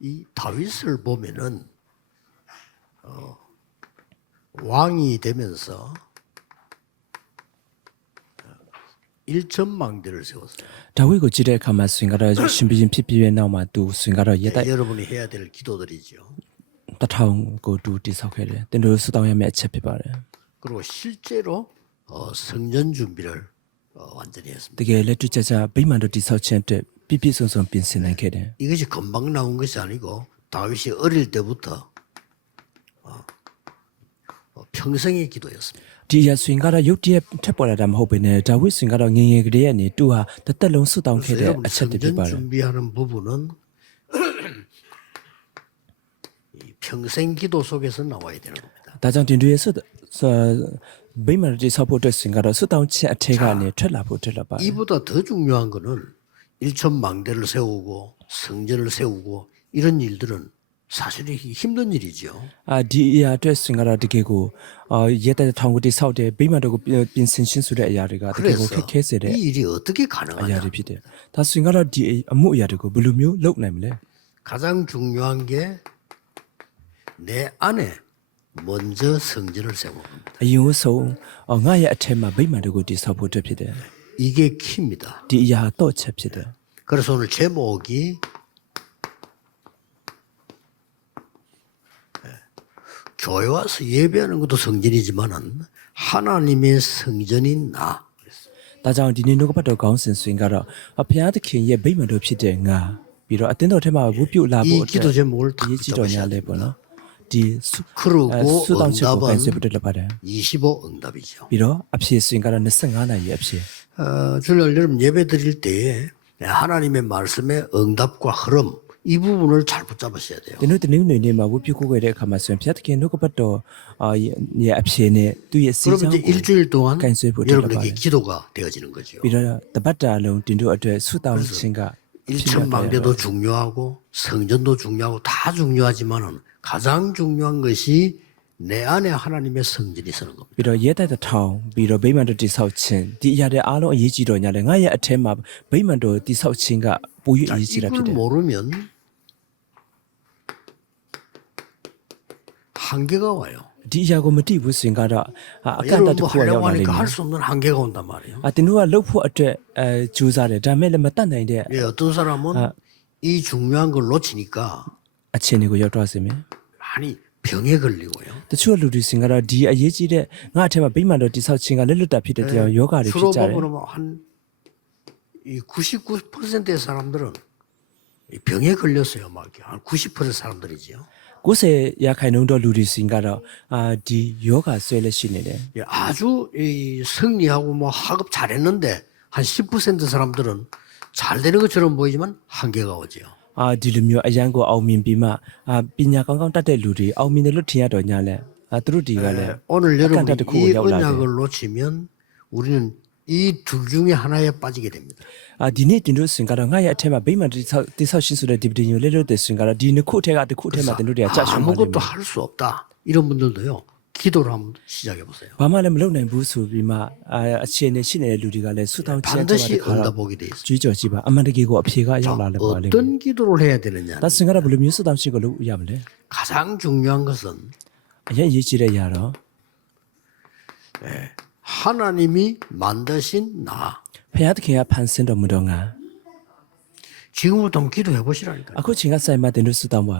이 다윗을 보면은 왕이 되면서 일천망대를 세웠어요. 다윗ကိုကြည့်တဲ့အခါမှာဆိုရင်ကတော့ရှင်ဘီရင်ဖြစ်ပြီးရဲ့နောက်မှာသူဆိုရင်ကတော့ရက်တိုက် 여러분이 해야 될 기도들이죠. 1000ကိုသူတိဆောက်ခဲ့တယ်တင်တို့ဆုတောင်းရမယ့်အချက်ဖြစ်ပါတယ် 그리고 실제로 성전 준비를 완전히 했습니다. တကယ်လက်တွေ့ကျကျဗိမာန်တို့တိဆောက်ခြင်းအတွက်ပြည့်ပြည့်စုံစုံပြင်ဆင်နိုင်ခဲ့တယ် 이것이 금방 나온 것이 아니고 다윗이 어릴 때부터 평생의 기도였습니다. ဒီအရာဆိုရင်ကတော့ရုတ်တရက်ထပ်ပေါ်လာတာမဟုတ်ဘဲနဲ့ဒါဝိဒ်ဆိုရင်ကတော့ငယ်ငယ်ကလေးကနေသူဟာတစ်သက်လုံးဆုတောင်းခဲ့ 그래서 တဲ့ 여러분 အချက်တွေဖြစ် 성전 ပါတယ် 준비하는 부분은 이 평생 기도 속에서 나와야 되는 겁니다. ဒါကြောင့်တင်တို့ရဲ့ဗိမာန်တို့တိဆောက်ဖို့အတွက်ဆိုရင်ကတော့ဆုတောင်းခြင်းအထက်ကနေထွက်လာဖို့အတွက်လာပါတယ် 이보다 더 중요한 거는 일천망대를 세우고 성전을 세우고 이런 일들은 사실은 힘든 일이죠. ဒီအရာအတွက်ဆိုရင်ကတော့တကယ်ကိုရက်တဲ့ထောင်ကိုတိဆောက်တဲ့ဗိမာန်တို့ကိုပြင်ဆင်ရှင်းဆိုတဲ့အရာတွေကတကယ်ကိုခက်ခဲစေတဲ့ 이 일이 어떻게 အရာ 가능하냐? တွေဖြစ်တယ်ဒါဆိုရင်ကတော့ဒီအမှုအရာတွေကိုဘယ်လိုမျိုးလုပ်နိုင်မလဲ 가장 중요한 게 내 안에 먼저 성전을 세우는 겁니다. အရင်ဆုံးငါရဲ့အထက်မှာဗိမာန်တို့ကိုတိဆောက်ဖို့အတွက်ဖြစ်တယ် 이게 키입니다. ဒီအရာတော့ချက်ဖြစ်တယ် 그래서 오늘 제목이 교회 와서 예배하는 것도 성전이지만은 하나님의 성전인 나. ဒါကြောင့်ဒီနေ့နှုတ်ကပတ်တော်ကောင်းစင်ဆိုရင်ကတော့ဘုရားသခင်ရဲ့ဗိမာန်တော်ဖြစ်တဲ့ငါပြီးတော့အသင်းတော်ထဲမှာဝတ်ပြုလာဖို့ 이 အတွက် 기도 제목을 다 ရေးကြည့်တော်ညာလဲပေါ့နော်ဒီဆု 그러고 ဆုတောင်းချက်ကိုပြန်ဆက်ပြီး 응답은 တော့လုပ်ပါတယ် 25 응답이죠. ပြီးတော့အဖြစ်ဆိုရင်ကတော့25နာရီအဖြစ် 주일날 여러분 예배 드릴 때에 하나님의 말씀의 응답과 흐름 이 부분을 잘 붙잡으셔야 돼요. ဒီနေ့တနင်္ဂနွေနေ့မှာဝတ်ပြုကိုခဲ့တဲ့အခါမှာဆိုရင်ဘုရားသခင်နှုတ်ကပတ်တော်ရဲ့အဖြစ်နဲ့သူ့ရဲ့စီ 그러면 ချောင်း 이제 ကို 일주일 동안 간수해 보도록 여러분에게 하겠습니다. 기도가 되어지는 거죠. ပြီးတော့တပတ်တာလုံးတင်တို့အတွက်ဆုတောင်းခြင်းက 일천망대도 중요하고 성전도 중요하고 다 중요하지만은 가장 중요한 것이 내 안에 하나님의 성전이 서는 겁니다. ပြီးတော့ရဲတိုက်တစ်ထောင်ပြီးတော့ဗိမာန်တော်တိဆောက်ခြင်းဒီအရာတွေအားလုံးအရေးကြီးတော့ညာလေငါရဲ့အထက်မှာဗိမာန်တော်တိဆောက်ခြင်းကပို၍အရေးကြီးတာဖြစ် 이걸 တယ် 모르면 한계가 와요. ဒီအရာကိုမသိဘူးဆိုရင်ကတော့အကန့်အသတ် 여러분 တစ် 뭐 ခုရောက် 하려고 လာလိမ့် 하니까 မယ် 할 수 없는 한계가 온단 말이에요. တင်တို့ကလှုပ်ဖို့အတွက်ကြိုးစားတယ်ဒါမဲ့လည်းမတတ်နိုင်တဲ့ 예, 어떤 사람은 이 중요한 걸 놓치니까 အခြေအနေကိုရောက်တော့စေမယ် 많이 병에 걸리고요. တချို့လူတွေစင်ကတော့ဒီအရေးကြီးတဲ့ငါအထက်မှာဗိမာန်တော်တိဆောက်ခြင်းကလက်လွတ်တာဖြစ်တဲ့ကြောင့်ယောဂတွေဖြစ် 주로 ကြတယ် 보면 한이 99%의 사람들은 이 병에 걸렸어요. 막 한 90% 사람들이죠. 90ရာခိုင်နှုန်းသောလူတွေစင်ကတော့ဒီယောဂဆွဲလက်ရှိနေတယ် 예, 아주 이 승리하고 뭐 학업 잘했는데 한 10% 사람들은 잘 되는 것처럼 보이지만 한계가 오죠. ဒီလိုမျိုးအရန်ကိုအောင်မြင်ပြီးမှပညာကောင်းကောင်းတတ်တဲ့လူတွေအောင်မြင်တယ်လို့ထင်ရတော့ညာလဲသူတို့ဒီကလည်း 오늘 여러분이 아까한테도 그거 이 올라가야 언약을 놓치면 우리는 이 둘 중에 하나에 빠지게 됩니다. ဒီနေ့တင်တို့စင်ကတော့ငါရဲ့အထက်မှာဗိမာန်တိဆောက်ရှင်းဆိုတဲ့ဒီပဒင်းကိုလက်လွတ်တဲ့စင်ကတော့ဒီနှစ်ခုအထက်ကတစ်ခုအထက်မှာတင်တို့တွေကကြာရှင်းပါလိမ့် 아무것도 မယ် 할 수 없다. 이런 분들도요. 기도를 한번 시작해 보세요. ဘာမှလည်းမလုပ်နိုင်ဘူးဆိုပြီးမှအခြေအနေရှိနေတဲ့လူတွေကလည်းဆူတောင်းခြင်းတွေ 반드시 ခါတော့ 응답 오게 돼 있어요. ကြွေးကြော်ကြည့်ပါအမှန်တကယ်ကိုအဖြေကရောက်လာလည်းပါလိမ့်မယ် 어떤 기도를 해야 되느냐. ဒါစင်ကတော့ဘယ်လိုမျိုးဆူတောင်းခြင်းကိုလုပ်ရမလဲ 가장 중요한 것은 အရင်ရေးကြည့်တဲ့အရာတော့ 하나님이 만드신 나. ဖခင်သခင်ကဖန်ဆင်းတော်မူတော့ငါ 지금부터 한번 기도해 보시라니까요. အခုချိန်ကဆိုင်မှာတင်တို့ဆူတောင်းပါ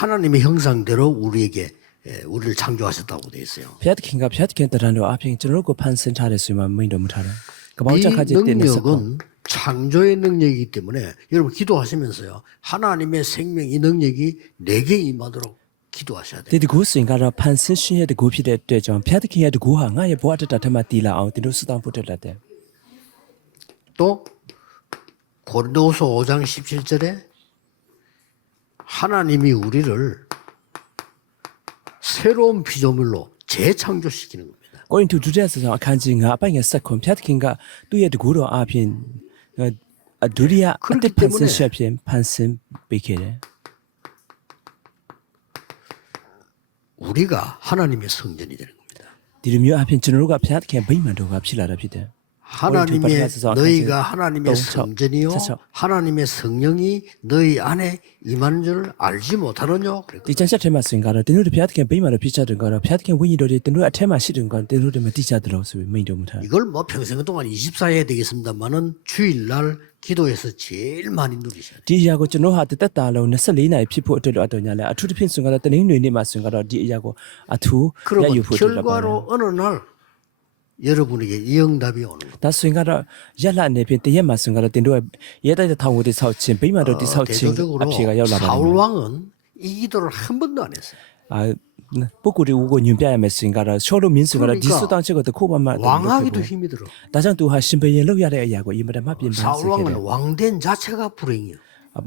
하나님의 형상대로 우리를 창조하셨다고 돼 있어요. ဖခင်ကဖခင်တရံတော်အပြင်ကျွန်တော်တို့ကိုဖန်ဆင်းထားတယ်ဆိုမှမိန်တော်မူထားတယ်ကပောက် 이 ချက်ခါကျတဲ့နေစကော 능력은 창조의 능력이기 때문에 여러분 기도하시면서요. 하나님의 생명 이 능력이 내게 임하도록 기도하셔야 돼요. ဒီတကူစင်ကတော့ဖန်ဆင်းရှင်ရဲ့တကူဖြစ်တဲ့အတွက်ကြောင့်ဖခင်ရဲ့တကူဟာငါရဲ့ဘဝတတထက်မှတည်လာအောင်တင်တို့ဆူတောင်းဖို့တက်လာတယ် 또 고린도후서 5장 17절에 하나님이 우리를 새로운 피조물로 재창조시키는 겁니다. ကိုရင်တူဒုတိယဆောင်အခန်းကြီး9အပိုင်ငယ်ဆက်ခွန်ဖခင်ကသူ့ရဲ့တကူတော်အပြင်ဒုတိယအတစ်ဖန်ဆင်းချက်ဖြင့်ဖန်ဆင်းပေးခဲ့တယ် 우리가 하나님의 성전이 되는 겁니다. ဒီလိုမျိုးအဖြစ်ကျွန်တော်တို့ကဘုရားသခင်ဗိမာန်တော်ကဖြစ်လာတာဖြစ်တယ် 하나님의 너희가 하나님의 또 성전이요 그쵸. 하나님의 성령이 너희 안에 임하는 줄 알지 못하느냐. ဒီကျမ်းချက်ထဲမှာဆိုရင်ကတော့တင်းတို့ဘုရားသခင်ဗိမာန်တော်ဖြစ်ကြတယ်ကတော့ဘုရားသခင်ဝိညာဉ်တော်တွေတင်းတို့အထက်မှာရှိတယ်ကတော့တင်းတို့တွေမတိကြတယ်လို့ဆိုပြီးမိန့်တော်မူထားတယ် 이걸 뭐 평생 동안 24회 되겠습니다만은 주일날 기도에서 제일 많이 누리셔야 돼요. ဒီအရာကိုကျွန်တော်ဟာတသက်တာလုံး24နာရီဖြစ်ဖို့အတွက်လို့အတော်ညာလဲအထူးသဖြင့်ဆိုရင်ကတော့တင်းငွေနေ့မှာဆိုရင်ကတော့ဒီအရာကိုအထူးရ 그러면 ယူဖို့အတွက်လို့ပါတယ် 결과로 어느 날 여러분에게 이 응답이 오는 거예요. ဒါဆိုရင်ကတော့ရက်လအနေဖြင့်တရက်မှာဆိုရင်ကတော့တင်းတို့ရဲ့ရဲတိုက်ထောင်ကိုတိဆောက်ခြင်းဗိမာန်တော်တိဆောက်ခြင်း 대조적으로 အဖြစ်ကရောက်လာပါတ 사울 ယ် 왕은 이 기도를 한 번도 안 했어요. ပုဂ္ဂိုလ်တွေကိုညွှန်ပြရမယ်ဆိုရင်ကတော့ရှော့လို့မင်းဆိုကတော့ဒီစွတောင်းချက်ကိုတစ်ခုမှမ 왕하기도 힘이 들어. ဒါကြောင့်သူဟာရှင်ဘရင်လောက်ရတဲ့အရာကိုအင်မတန်မှပြင်ပန်းစေ 사울 ခဲ့တယ် 왕은 왕된 자체가 불행이에요.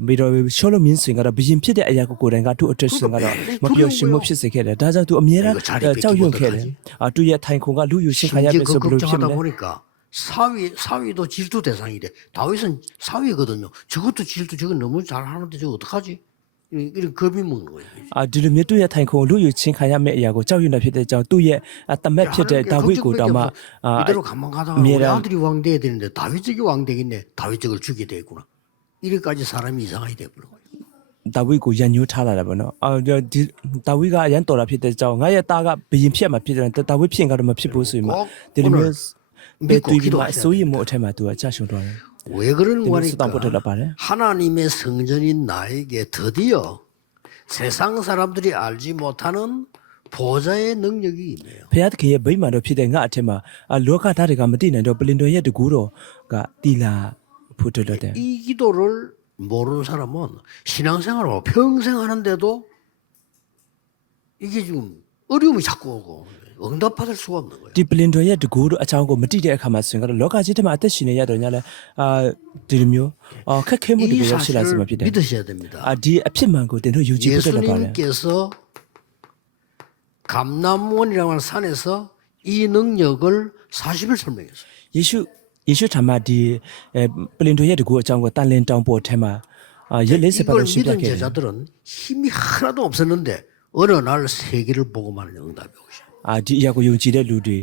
ပြီးတော့ရှော့လို့မင်းဆိုရင်ကတော့ဘရင်ဖြစ်တဲ့အရာကိုကိုယ်တိုင်ကသူ့အတွက်ဆိုရင်ကတော့မပြောရှင်မဖြစ်စေခဲ့တယ်ဒါကြောင့်သူအမြဲတမ်းကြောက်ရွံ့ခဲ့တယ်သူရဲ့ထိုင်ခုံကလူယူရှင်ခံရ 심지어 မယ်ဆိုဘယ်လိုဖြစ်မ 걱정하다 လဲ 보니까 사위도 질투 대상이래. 다윗은 사위거든요. 저것도 질투 저거 너무 잘하는데 저거 어떡하지? 이런 겁이 먹는 거예요. ဒီလိုမျိုးသူ့ရဲ့ထိုင်ခုံလူယူချင်းခံရမယ့်အရာကိုကြောက်ရွံ့နေဖြစ်တဲ့ကြောင့်သူ့ရဲ့တမက်ဖြစ်တဲ့ဒါဝိဒ်ကိုတောင်မှ 이대로 가만 가다가 우리 아들이 왕 돼야 되는데 다윗적이 왕 되겠네. 다윗적을 죽게 되겠구나. 이래까지 사람이 이상하게 돼버린 거예요. ဒါဝိဒ်ကိုရန်ညှိုးထားလာတာပေါ့နော်ဒီဒါဝိဒ်ကအရန်တော်တာဖြစ်တဲ့ကြောင့်ငါရဲ့သားကဘရင်ဖြစ်မှာဖြစ်တယ်ဒါဝိဒ်ဖြစ်ရင်ကတော့မဖြစ်ဘူးဆိုရင်ဒီလိုမျိုးဘယ်သူကဆိုရင်မို့အထက်မှာသူကကြာရှုံသွားတယ် 왜 그러는 수단 거니까 보태려 말해? 하나님의 성전인 나에게 드디어 세상 사람들이 알지 못하는 보좌의 능력이 임해요. ဖခင်သခင်ရဲ့ဗိမာန်တော်ဖြစ်တဲ့ငါအထက်မှာလောကသားတွေကမသိနိုင်တော့ပလင်တော်ရဲ့တကူတော်ကတီလာဖို့တော်တယ် 이 기도를 모르는 사람은 신앙생활을 평생 하는데도 이게 지금 어려움이 자꾸 오고 응답받을 수가 없는 거예요. ဒီပလင်တော်ရဲ့တကူတော်အချောင်းကိုမတိတဲ့အခါမှာဆိုရင်ကတော့လောကကြီးထဲမှာအသက်ရှင်နေရတော့ညာလဲဒီလိုမျိုးခက်ခဲမှုတွေ 이 ရောက်ရှိလာစမှာ 사실을 ဖြစ်တယ် 믿으셔야 됩니다. ဒီအဖြစ်မှန်ကိုတင်တို့ယူကြည်ဖို့တော်ပါတယ် 예수님께서 감남원이라는 산에서 이 능력을 40일 설명했어요. ယေရှုထာမဒီပလင်တော်ရဲ့တကူအချောင်းကိုတန်လင်းတောင်ပေါ်ထဲမှာရက်40ပတ် 이걸 လို့ရှင်းပြ 믿은 ခဲ့တယ် 제자들은 힘이 하나도 없었는데 어느 날 세계를 보고만 응답이 오셔요. ဒီအရာကိုယုံကြည်တဲ့လူတွေ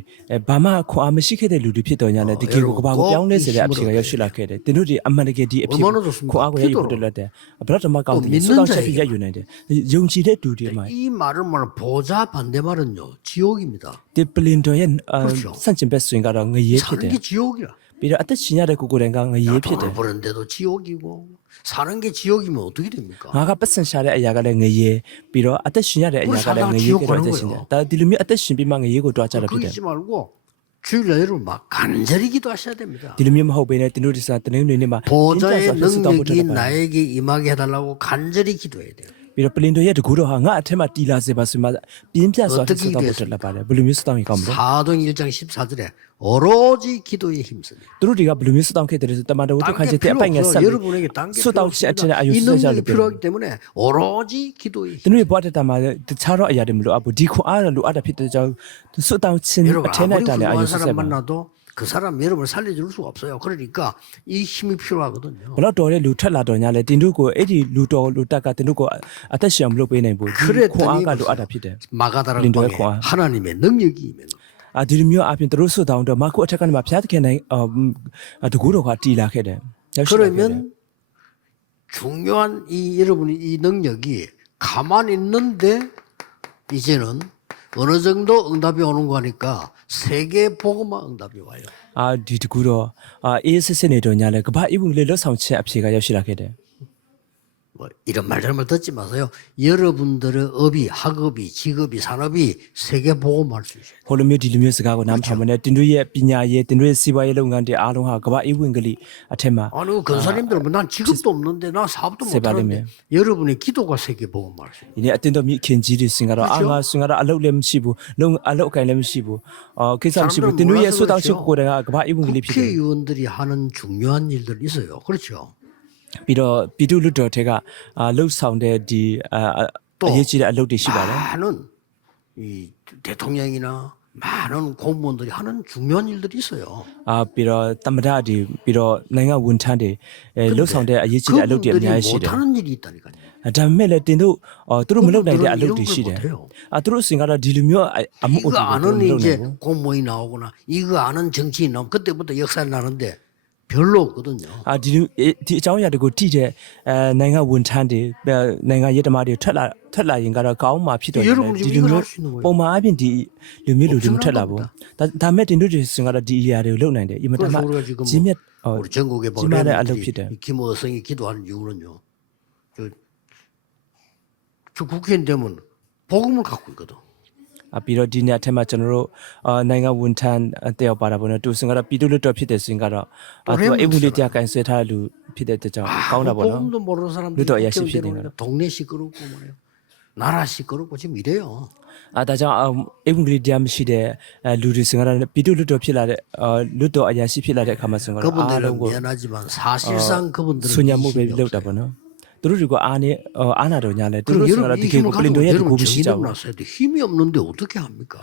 ဘာမှခွန်အားမရှိခဲ့တဲ့လူတွေဖြစ်တော်ညာနဲ့တကယ်ကိုကဘာကိုပြောင်းလဲစေတဲ့အဖြစ်ကရောက်ရှိလာခဲ့တယ်။တင်တို့ဒီအမှန်တကယ်ဒီအဖြစ်ခွန်အားကိုရယူဖို့တက်လက်တယ်။ဘရတ်မကောင်းတယ်စွတောင်းချက်ဖြစ်ရယူနိုင်တယ်။ယုံကြည်တဲ့လူတွေမှာ 이 말은 뭐냐 보좌 반대말은요 지옥입니다. ဒီပလင်တော်ရဲ့ဆန့်ကျင်ဘက်ဆိုရင်ကတော့ငရေဖြစ် 사는 တယ် 게 지옥이라. ။ပြီးတော့အသက်ရှင်ရတဲ့ကိုယ်တိုင်ကငရေဖြစ်တယ် 돈을 버는데도 지옥이고 사는 게 지옥이면 어떻게 됩니까? ။ငါကပတ်စံရှာတဲ့အရာကလည်းငရေပြီးတော့အသက်ရှင်ရတဲ့အရာကလည်းငရေကတော့အသက်ရှင်တယ်။ဒါဒီလိုမျိုးအသက်ရှင်ပြီးမှငရေကိုတွားကြတာဖြစ်တယ် 그러지 말고 주일날 여러분 막 간절히 기도하셔야 됩니다. ဒီလိုမျိုးမဟုတ်ဘဲနဲ့တင်တို့ဒီစားတင်းနေနေမှာ 보좌의 စွတောင်းဖို့တက် 능력이 လက်ပါတယ် 나에게 임하게 해달라고 간절히 기도해야 돼요. ပြီးတော့ပလင်တော်ရဲ့တကူတော်ဟာငါအထက်မှာတီလာစေပါဆိုမှပြင်းပြစွာဆွတောင်းဖို့တက်လက်ပါတယ်ဘယ်လိုမျိုးဆွတောင်းရင်ကောင်းမလဲ 사도행 1장 14절에 오로지 기도에 힘쓰니 သူတို့တွေကဘယ်လိုမျိုးဆွတောင်းခဲ့တယ်ဆိုတမန်တော်တို့ခန်းကျတဲ့အပိုင်ငယ်ဆက် 여러분에게 단계 ဆွတောင်းချက်အထက်အယူ 이 ဆွကြ 능력이 လို့ပြော 필요하기 때문에 오로지 기도에 힘. သူတို့ရဲ့ဘဝတက်တာမှာတခြားတော့အရာတွေမလိုအပ်ဘူးဒီခွန်အားလိုအပ်တာဖြစ်တဲ့ကြောင့်ဆွတောင်းခြင်း 여러분 အထက်နဲ့ 아무리 တာလည်းအယူ 훌륭한 ဆွ 사람 ဆက်ပါ 만나도 그 사람 여러분을 살려줄 수가 없어요. 그러니까 이 힘이 필요하거든요. ဘလို့တော်တဲ့လူထက်လာတော့ညာလေတင်တို့ကိုအဲ့ဒီလူတော်လူတက်ကတင်တို့ကိုအသက်ရှင်မလုပ်ပေးနိုင်ဘူးဒီခွန်အားကလိုအပ်တာဖြစ်တယ် 마가다락 린도의 방에 고아. 하나님의 능력이 임한 거예요. ဒီလိုမျိုးအပြင်သူတို့ဆွတောင်းတော့မခုအထက်ကနေမှဖျားသခင်နိုင်တကူတော်ကတီလာခဲ့တယ်ရောက်ရှိလာခဲ့တယ် 그러면 중요한 이 여러분이 이 능력이 가만히 있는데 이제는 어느 정도 응답이 오는 거니까 세계 보고만 응답이 와요. ဒီတကူတော့အေးစစ်စစ်နေတော့ညာလေကဘာအိဘူးလေလောက်ဆောင်ချက်အဖြေကရောက်ရှိလာခဲ့တယ် 뭐 이런 말 저런 말 듣지 마세요. 여러분들의 업이 학업이 직업이 산업이 세계 보고만 할 수 있어요. ဟိုလိုမျိုးဒီလိုမျိုးစကားကိုနားမထောင်မနဲ့တင်တို့ရဲ့ပညာရေးတင်တို့ရဲ့စီးပွားရေးလုပ်ငန်းတွေအားလုံးဟာကဘာအိဘူးကလေးအထက်မှာ 아니 근사님들 난 직업도 없는데 나 사업도 못 하는데 여러분의 기도가 세계 보고만 할 수 있어요. ဒီနေ့အတင်းတော့မြခင်ကြီးတွေစင်ကတော့အာငါစင်ကတော့အလုပ်လည်းမရှိဘူးလုံအလုပ်အကိုင်လည်းမရှိဘူးကိစ္စမရှိဘူးတင်တို့ရဲ့ဆွတောင်းချက်ကိုယ်တိုင်ကကဘာအိဘူးကလေးဖြစ်တယ် 국회의원들이 하는 중요한 일들 있어요. 그렇죠. ပြီးတော့ပြည်သူ့လွှတ်တော်ထဲကလှုပ်ဆောင်တဲ့ဒီအရေးကြီးတဲ့အလုပ်တွေရှိပါတယ် 많은 이 대통령이나 많은 공무원들이 하는 중요한 일들이 있어요. ပြီးတော့တမဒဒီပြီးတော့နိုင်ငံဝန်ထမ်းတွေလှုပ်ဆောင်တဲ့အရေးကြီးတဲ့အလုပ်တွေအများကြီးရှိတယ် 못하는 일이 있다니까요. ဒါပေမဲ့လည်းတင်တို့သူတို့မလုပ်နိုင်တဲ့အလုပ်တွေ 이런 ရှိ 걸 တယ် 못해요. သူတို့စင်ကတော့ဒီလိုမျိုးအမှုအ 이거 ပ် 아는 တွေမလုပ် 이제 နိုင်ဘူး 공무원이 나오거나 이거 아는 정치인 나오면 그때부터 역사를 나는데 별로 없거든요. ဒီအကြောင်းအရာတွေကိုတိတဲ့နိုင်ငံဝန်ထမ်းတွေနိုင်ငံရေးသမားတွေထွက်လာရင်ကတော့ကောင်းမှဖြစ်တော့တယ် 여러분 ဒီ 지금 လို 이걸 မျိုး 할 수 있는 거예요. ပုံမှန်အပြင်ဒီလူမျိုးလူတွေမ 없으면 ထွက်လာဘူးဒါပေမဲ့တင်တို့တွေစင်ကတော့ဒီအရာတွေကိုလုပ်နိုင်တယ်အင်မတန် 그래서 မှ 우리가 지금ကြီးမြတ် 우리 전국에 지만의 보면 알록피들. 김어성이 기도하는 이유는요. 저 국회의원 되면 복음을 갖고 있거든. ပြီးတော့ဒီနေ့အထက်မှာကျွန်တော်တို့နိုင်ငံဝန်ထမ်းတယောက်ပါတာပေါ့နော်သူစင်ကတော့ပြည်သူ့လွှတ်တော်ဖြစ်တဲ့စင်ကတော့သူကအိမ်မူလေးတရားကန်ဆွဲထားတဲ့လူဖြစ်တဲ့အတွက်ကြောင့်ကောင်းတာပေါ့နော် 복음도 모르는 사람들이 그래도 야식 국회의원 피디는 되면 동네 시끄럽고 말이에요. 나라 시끄럽고 지금 이래요. ဒါကြောင့်အိမ်မူလေးတရားမရှိတဲ့လူတွေစင်ကတော့ပြည်သူ့လွှတ်တော်ဖြစ်လာတဲ့လွှတ်တော်အရာရှိဖြစ်လာတဲ့အခါမှာစင်ကတော့အား 그분들은 လုံးကို 미안하지만 사실상 그분들은 ဆွညမှုပဲ 힘이 လောက်တာ 없어요. ပေါ့နော်သူတို့ကအာနာတော်ညာလဲသူ 그럼 တို့စင်ကတော့ 여러분 ဒီ 이 ကေ 힘을 ကိုပလင် 가지고 တော်ရဲ့ 여러분 ကိုမရှိကြ 정의를 ဘူး 났어야 돼. 힘이 없는데 어떻게 합니까?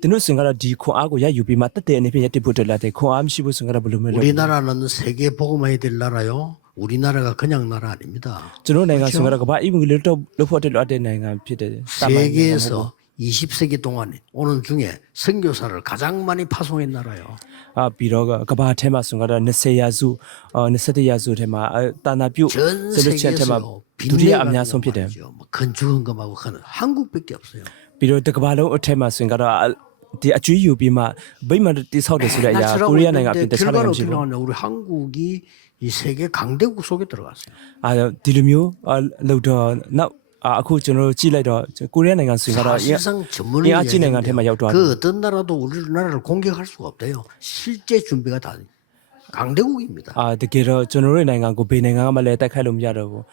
သူတို့စင်ကတော့ဒီခွန်အားကိုရယူပြီးမှတက်တဲ့အနေဖြင့်ရတည်ဖို့တက်လာတဲ့ခွန်အားမရှိဘူးစင်ကတော့ဘယ်လိုမျိုးလဲ 우리나라는 세계 복음화해야 될 나라요. 우리나라가 그냥 나라 아닙니다. ကျွန်တော်နိုင်ငံစင်ကတော့ကမ္ဘာအိမ်မူလေးလို့ဖို့တက်လို့အတဲ့နိုင်ငံဖြစ်တယ်တာမန်နိုင်ငံ 세계에서 20세기 동안 오는 중에 선교사를 가장 많이 파송한 나라요. ပြီးတော့ကမ္ဘာထဲမှာဆိုတော့20ရာစု21ရာစုထဲမှာတာနာပြု 전 ဆိုလို့ချက်ထဲမှာ 세계에서 ဒုတိယအ 빚내가는 များဆုံးဖြစ်တယ် 말이죠. 뭐 건축한 것하고 하는 한국밖에 없어요. ပြီးတော့တကမ္ဘာလုံးအထက်မှာဆိုရင်ကတော့ဒီအကျွေးယူပြီးမှဗိမာန်တိဆောက်တယ်ဆိုတဲ့အရာကိုရီးယားနိုင်ငံဖြစ်တဲ့ခြားနိုင်ငံ 결과로 ဖြစ် 어떻게 ဘူး 나왔냐? 우리 한국이 이 세계 강대국 속에 들어갔어요. ဒီလိုမျိုးလောက်တော့နောက်အခုကျွန်တော်ကြည့်လိုက်တော့ကိုရီးယားနိုင်ငံဆိုရင်ကတော့ 사실상 전문을 이 아찌နိုင်ငံထဲမှာရောက်သွားတယ် 그 어떤 나라도 우리나라를 공격할 수가 없대요. 실제 준비가 다 강대국입니다. တကယ်တော့ကျွန်တော်တို့နိုင်ငံကိုဘယ်နိုင်ငံကမှလည်းတိုက်ခိုက်လို့မရတော့ဘူး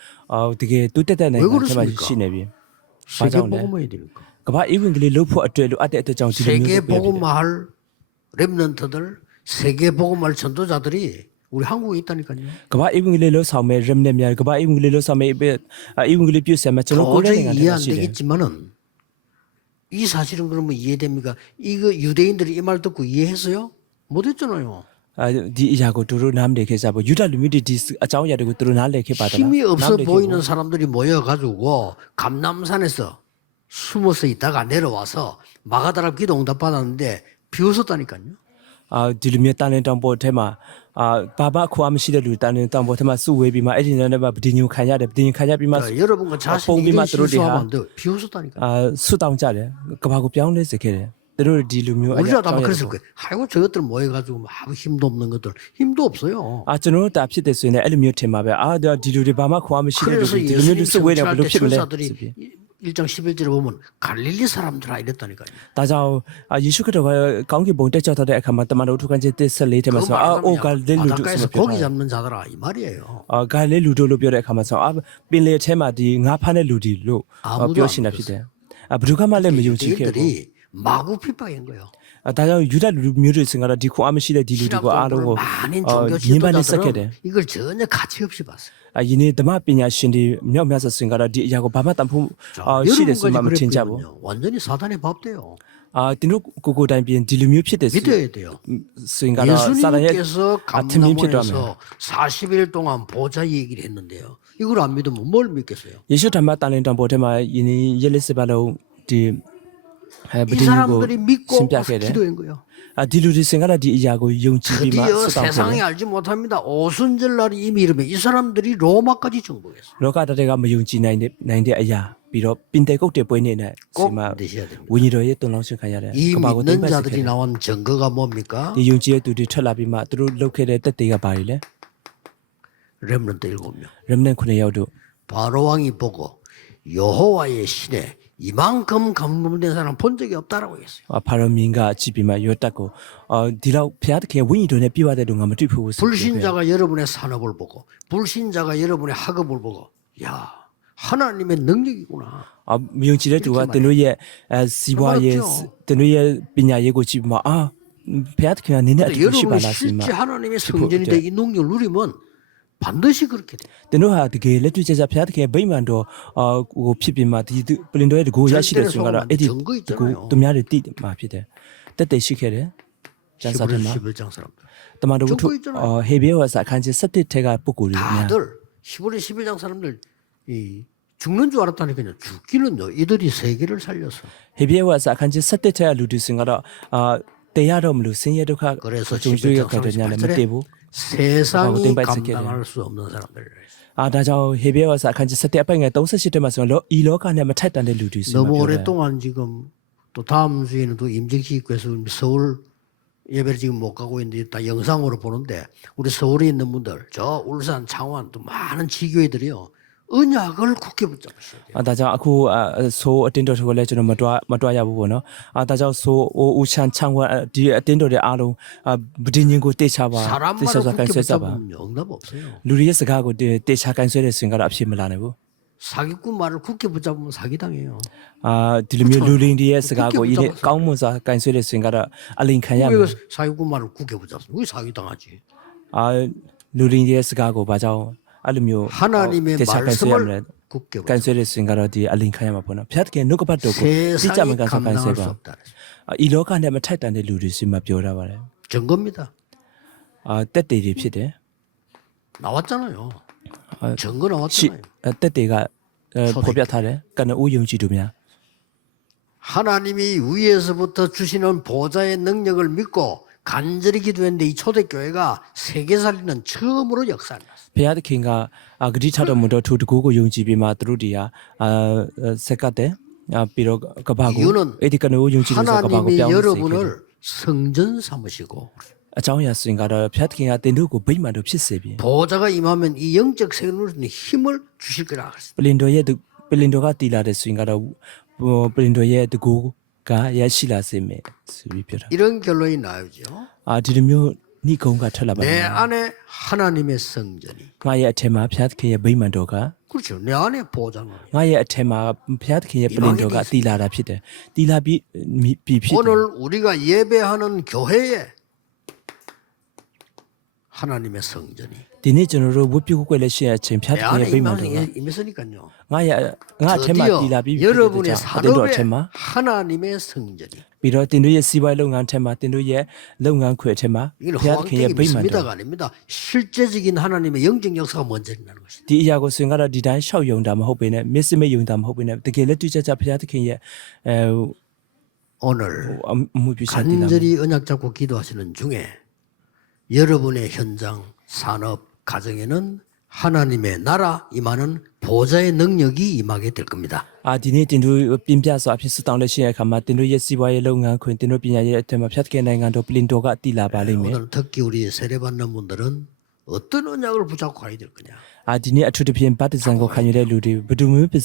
တကယ်တူတက်တဲ့နိုင်ငံထဲမှာရှိနေပြီ 세계 복음화해야 되니까. ကမ္ဘာအိမ်ဝင်ကလေးလှုပ်ဖို့အတွက်လိုအပ်တဲ့အတွက်ကြောင့်ဒီလိုမျိုး 세계 လုပ်ပြတယ် 복음화할 랩런트들, 세계 복음화할 전도자들이 우리 한국에 있다니까요. ကမ္ဘာအိမ်ဝင်ကလေးလှုပ်ဆောင်မဲ့ remnant များကမ္ဘာအိမ်ဝင်ကလေးလှုပ်ဆောင်မဲ့အိမ်ဝင်ကလေးပြုဆယ်မဲ့ကျွန်တော်ကိုယ်တိုင် 도저히 နိုင်ငံ 이해 ထဲမှာ 안 ရှိတယ် 되겠지만은 이 사실은 그러면 이해됩니까? 이거 유대인들이 이 말 듣고 이해했어요? 못했잖아요. ဒီအရာကိုသူတို့နားမလည်ခဲ့ကြဘူးယူဒလူမျိုးတွေဒီအကြောင်းအရာတွေကိုသူတို့နားလည်ခဲ့ပါတော့ 힘이 없어 보이는 사람들이 모여가지고 감남산에서 숨어서 있다가 내려와서 마가다라 기도 응답 받았는데 비웃었다니까요. ဒီလူမျိုးတန်လင်းတောင်ပေါ်ထဲမှာဘာဘာခွာမရှိတဲ့လူတန်လင်းတောင်ပေါ်ထဲမှာစုဝေးပြီးမှအဲ့ဒီနဲ့ဗဒင်းညူခံရတယ်ဗဒင်းခံရပြီးမှ 그러니까 여러분과 자신이 이런 실수하면 안 돼요. 비웃었다니까요. ဆူတောင်းကြတယ်ကဘာကိုပြောင်းလဲစေခဲ့တယ်သူတို့ဒီလူမျိုး 우리라도 아마 그랬을 거예요. 아이고 저것들 모여가지고 막 힘도 없는 것들 힘도 없어요. ကျွန်တော်တို့တာဖြစ်တယ်ဆိုရင်လည်းအဲ့လိုမျိုးထင်ပါပဲဒီလူတွေဘာမှခွာမရှိတဲ့လူ 그래서 ဒီလိုမျိုး 예수님 စုဝေးတယ်ဘယ်လို 성취할 때 ဖြစ်မလဲ 천사들이 1장 11절에 보면 갈릴리 사람들아 이랬다니까요. ဒါကြောင့်ယေရှုခရစ်တော်ကကောင်းကင်ဘုံတက်ကြွတဲ့အခါမှာတမန်တော်ထုခန်းချက်14ထဲမှာဆိုအိုဂါလိလူတို့ဆို 바닷가에서 ပြော 고기 တာ 잡는 자들아 이 말이에요. ဂါလိလူတို့လို့ပြောတဲ့အခါမှာဆိုပင်လေထဲမှာဒီငါးဖမ်းတဲ့လူတွေလို့ပြောရှင်တာဖြစ်တယ်ဘယ်သူကမှလည်းမယုံကြည်ခဲ့ဘူး 유대인들이 마구 핍박한 거예요. ဒါကြောင့်ယူဒလူမျိုးတွေစင်ကတော့ဒီခွန်အားမရှိတဲ့ဒီလူတွေကိုအားလုံးကို 많은 ညင်ပန်းနေဆက်ခဲ့တယ် 종교 지도자들은 이걸 전혀 가치 없이 봤어요. ယင်းဓမ္မပညာရှင်တွေမြောက်များစွာစင်ကတော့ဒီအရာကိုဘာမှတန်ဖို့ရှိတယ်ဆိုမှမထင်ကြဘူး 여러분까지 완전히 사단의 밥 돼요. တင်းတို့ကိုတိုင်ပြင်ဒီလူမျိုးဖြစ်တယ်ဆို 믿어야 돼요. င်ကတော့စာရရဲ့ 예수님께서 아침인 필요하면. 감남원에서 40일 동안 보좌 얘기를 했는데요. 이걸 안 믿으면 뭘 믿겠어요? ယေရှုဓမ္မတန်လင်းတောင်ပေါ်ထဲမှာယင်းရက်လက်စပါလုံးဒီ 이 ဗဒင်းကို 사람들이 믿고 ရှင်းပြ 와서 ခဲ့တယ် 기도한 거예요. ဒီလူတွေစင်ကတော့ဒီအရာကိုယုံကြည်ပြီးမှ 드디어 ဆွတောင်းခဲ့တယ် 세상이 알지 못합니다. 오순절날이 이미 이르면 이 사람들이 로마까지 정복했어요. လောကတည်းကမယုံကြည်နိုင်တဲ့အရာပြီးတော့ပင်တေကုတ်တဲ့ပွဲနေနဲ့ဒီ 꼭 မှာ 드셔야 됩니다. ဝိညာဉ်တော်ရဲ့တုံလောင်းရှင်ခံရတယ် 이 ကဘာကိုသိမ့် 믿는 ပတ်စေခဲ့ 자들이 တယ် 나온 증거가 뭡니까? ဒီယုံကြည်တဲ့သူတွေထွက်လာပြီးမှသူတို့လုပ်ခဲ့တဲ့တက်တွေကဘာတွေလဲ 렘넌트 7명. remnant 9ယောက်တို့ 바로 왕이 보고 여호와의 신에 이만큼 감동된 사람 본 적이 없다라고 했어요. ဖာရောမင်းကကြည့်ပြီးမှယောတက်ကိုဒီလောက်ဘုရားသခင်ဝိညာဉ်တော်နဲ့ပြည့်ဝတဲ့လူငါမတွေ့ဘူးဆိုပြီး 불신자가 여러분의 산업을 보고 불신자가 여러분의 학업을 보고 야 하나님의 능력이구나. မယုံကြည်တဲ့သူကတင်တို့ရဲ့စီးပွားရေးတင်တို့ရဲ့ပညာရေးကိုကြည့်ပြီးမှဘုရားသခင်ကနင်းတဲ့အတူရှိပါ 여러분이 လားဆိုမှ 실제 하나님의 성전이 되 이 능력을 누리면 반드시 그렇게 돼. တင်တို့ဟာတကယ်လက်တွေ့ကျကျဘုရားသခင်ဗိမာန်တော်ဟိုဖြစ်ပြီးမှဒီပလင်တော်ရဲ့တကူရရှိတယ်ဆိုရင်ကတော့အဲ့ဒီတကူသူများတွေတိမှာဖြစ်တယ်တက်တက်ရှိခဲ့တယ်ကျမ်းစာထဲမှာ 11장 사람들. တမန်တော်ဝတ္ထုဟေဘရဲဝါစာအခန်းကြီး7ထဲကပုဂ္ဂိုလ်တွေများ 다들 11장 11장 사람들 이 죽는 줄 알았다니까요. 죽기는요. 이들이 세계를 살려서. ဟေဘရဲဝါစာခန်းကြီးဆက်တဲ့တဲ့လူဒီစင်ကတော့တရားတော်မလို့ဆင်းရဲဒုက္ခ 그래서 ကြုံတွေ့ရတဲ့ညာလည်းမတည်ဘူး 세상이 감당할 수 없는 사람들. ဒါကြောင့်ဟေဘရဲဝါစာခန်းကြီးဆက်တဲ့အပိုင်ငယ်38ထဲမှာဆိုရင်이လောကနဲ့မထိုက်တန်တဲ့လူတွေဆို 너무 오랫동안 지금 또 다음 주에는 또 임직식 교수 서울 예배를 지금 못 가고 있는데 다 영상으로 보는데 우리 서울에 있는 분들 저 울산 창원 또 많은 지교회들이요 언약을 굳게 붙잡으셔야 돼요. ဒါကြောင့်အခုဆိုအတင်းတော်တွေကိုလည်းကျွန်တော်မတွားရဘူးပေါ့နော်ဒါကြောင့်ဆိုဦးချန်ချန်ဝဒီအတင်းတော်တွေအားလုံးဗဒင်းရင်ကိုတေချပါတေ 사람만을 ချစွာကန် 굳게 ဆွဲစပါ 붙잡으면 응답 없어요. လူတွေရဲ့စကားကိုတေချကန်ဆွဲတဲ့စင်ကတော့အဖြစ်မလာနိုင်ဘူး 사기꾼 말을 굳게 붙잡으면 사기당해요. ဒီလိုမျိုးလူလင်းတွေရဲ့စကားကိုဤနဲ့ကောင်းမွန်စွာကန်ဆွဲတဲ့စင်ကတော့အလင်ခံရမယ် 왜 사기꾼 말을 굳게 붙잡습니까? 왜 사기당하지? လူလင်းတွေရဲ့စကားကိုဘာကြောင့်အဲ့လိုမျိုး 하나님의 တေချကန်ဆွဲရမလဲ 말씀을 굳게 ကန် 붙잡습니다. ဆွဲတဲ့စင်ကတော့ဒီအလင်ခံရမှာပေါ့နော်ဖျက်တဲ့နှုတ်ကပတ်တော်ကိုတိကျမှ 세상이 ကန်ဆွဲကန်ဆွဲ 감당할 ပါ 수 없다. ဤလောကနဲ့မထိုက်တန်တဲ့လူတွေစီမှာပြောတာပါတယ် 증거입니다. တက်တေတွေဖြစ်တယ် 나왔잖아요. 증거 ရှိ 나왔잖아요. တက်တေကဖော်ပြထားတယ်ကနဦးယုံကြည်သူများ 하나님이 위에서부터 주시는 보좌의 능력을 믿고 간절히 기도했는데 이 초대교회가 세계 살리는 처음으로 역사를 났어요. ဘုရားသခင်ကဂတိထတော်မူတော့သူတကူကိုယုံကြည်ပြီးမှသူတို့တွေကဆက်ကတ်တယ်ပြီးတော့ကဘာကို 이유는 အဲ့ဒီကနဦးယုံကြည်လို့ဆိုကဘာကို 하나님이 ပြောင်းလဲစေခဲ့တယ် 여러분을 성전 삼으시고 အကြောင်းအရာဆိုရင်ကတော့ဘုရားသခင်ကတင်တို့ကိုဗိမာန်တို့ဖြစ်စေပြီး 보좌가 임하면 이 영적 세계로 힘을 주실 거라 그랬어요. ပလင်တော်ရဲ့ပလင်တော်ကတည်လာတဲ့ဆိုရင်ကတော့ပလင်တော်ရဲ့တကူကရရှိလာစေမယ်ဆိုပြီးပြောတာ 이런 결론이 나오죠. ဒီလိုမျိုးဏိကုံကထွက်လာပါတ 내 ယ် 안에 하나님의 성전이 ငါရဲ့အထက်မှာဘုရားသခင်ရဲ့ဗိမာန်တော်က 그렇죠. 내 안에 보좌는 ငါရဲ့အထက်မှာဘုရားသခင်ရဲ့ပလင်တော်ကတည်လာတာဖြစ်တယ်တည်လာပြီးဖြစ်တယ် 오늘 우리가 예배하는 교회에 하나님의 성전이 ဒီနေ့ကျွန်တော်တို့ဝတ်ပြုကိုယ်လည်းရှိတဲ့အချိန်ဘုရား 내 သခင် 안에 ရဲ့ဗိမာန်တော်က 임했으니까요. ငါအထက်မှာတည်လာပြီးဖြစ်တဲ့ 여러분의 ကြောင့်တင်တို့အထက် 산업에 မှာ 하나님의 성전이 ပြီးတော့တင်တို့ရဲ့စီးပွားရေးလုပ်ငန်းထက်မှာတင်တို့ရဲ့လုပ်ငန်းခွင်ထက်မှာ 이건 ဘုရားသခင်ရဲ့ 허황되게 ဗိမာန်တော် 믿습니다가 아닙니다. 실제적인 하나님의 영적 역사가 먼저 일어나는 것입니다. ဒီအရာကိုဆိုရင်ကတော့ဒီတိုင်းရှောက်ယုံတာမဟုတ်ဘဲနဲ့မစ္စမယုံတာမဟုတ်ဘဲနဲ့တကယ်လက်တွေ့ကျကျဘုရားသခင်ရဲ့ 오늘 အမှုပြုချက်တည်လာ 간절히 언약 잡고 기도하시는 중에 여러분의 현장, 산업, 가정에는 하나님의 나라 임하는 보좌의 능력이 임하게 될 겁니다. ဒီနေ့တင်တို့ပြင်းပြစွာဖြစ်စတောင်းလက်ရှိတဲ့အခါမှာတင်တို့ရဲ့စီးပွားရေးလုပ်ငန်းခွင်တင်တို့ပညာရေးအထက်မှာဘုရားသခင်နိုင်ငံတော်ပလင်တော်ကတည်လာပါလိမ့်မယ် 오늘 특히 우리 세례받는 분들은 어떤 언약을 붙잡고 가야 될 거냐. ဒီနေ့အထူးသဖြင့်ဗတ်တဇံကိုခံယူတဲ့လူတွေဘယ်သူမျိုးပ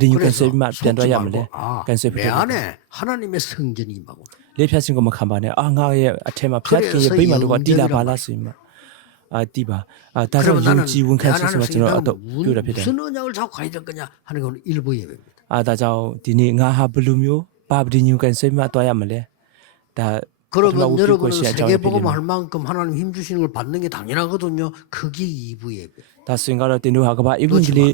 ဒင်းယူကန်ဆွဲပြီးမှပြန်တော့ရမလဲကန်ဆွဲ 내 ပြီး 안에 하나님의 성전이 임하고 လေးဖြတ်စင်ကိုမခံပါနဲ့ငါရဲ့အထက်မှာဘုရားသခင်ရဲ့ဗိမာန်တော်ကတည်လာပါလားဆိုရင်မှတည်ပါဒါကြောင့်ယုံကြည်ဝန်ခံချက်ဆိုမှကျွန်တော်အတော့ပြောတာဖြစ်တယ် 무슨 언약을 잡고 가야 될 거냐 하는 건 일부 예배입니다. ဒါကြောင့်ဒီနေ့ငါဟာဘယ်လိုမျိုးဘာပဒင်းယူကန်ဆွဲပြီးမှတော့ရမလဲဒါ 그러면 여러분은 세계복음 할 만큼 하나님 힘 주시는 걸 받는 게 당연하거든요. 그게 2부 예배. ဒါဆိုရင်ကတော့တင်တို့ဟာကဘာအဗင်ဂျလီ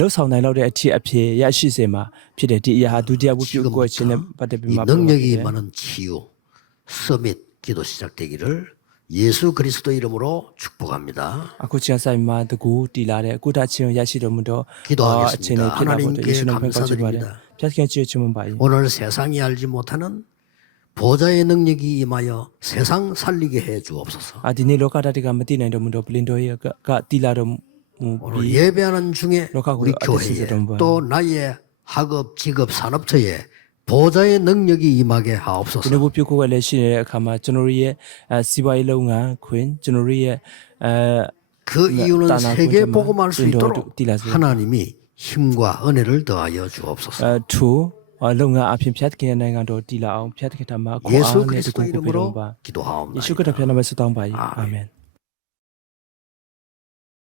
လှုပ်ဆောင်နိုင်လောက်တဲ့အထီအဖြစ်ရရှိစေမှာဖြစ်တယ်ဒီအရာဟာဒုတိယဝတ်ပြုကိုခြင်းနဲ့ပတ်သက်ပြီး 이 မှ 능력이 많은 치유 서밋 기도 시작되기를 예수 그리스도 이름으로 축복합니다. အခုချင်းဆိုင်မှာတကူတီလာတဲ့ကုသချင်းရရှိတော်မူသော 기도하겠습니다. အချင်းတွေဖြစ်လာဖို့ယေရှုနာမကိုချစ်ပါတယ် 감사드립니다. ဖျက်ခင်ချစ်ချင်ပါ၏ 오늘 세상이 알지 못하는 보좌의 능력이 임하여 세상 살리게 해 주옵소서. ဒီနေ့လောကဓာတ်ကမသိနိုင်တော်မူသောပလင်တော်ရဲ့ကတီလာတော်မူ 오늘 ပြီး 예배하는 중에 로카고 우리 아저씨 교회에 좀 봐요. 또 나의 학업, 직업, 산업처에 보좌의 능력이 임하게 ဒီ 하옵소서. လိုဝတ်ပြုကိုလည်းရှိနေတဲ့အခါမှာကျွန်တော်တို့ရဲ့စီးပွားရေးလုပ်ငန်းခွင်ကျွန်တော်တို့ရဲ့ 그 이유는 따나 세계 보자마. 복음할 수 인도도 있도록 딜라세요. 하나님이 힘과 은혜를 더하여 주옵소서. ထိုလုပ်ငန်းအပြင်ဖျက်ခင်နိုင်ငံတော်တည်လာအောင်ဖျက်ခင်ထမှာခွန်အား 예수 နဲ့တ 그리스도 ကူကိုပြုတော် 이름으로 ပါ 기도하옵나이다. ယေရှုခရစ်တော်ဖျက်နာမဆုတောင်းပါ၏အာမင်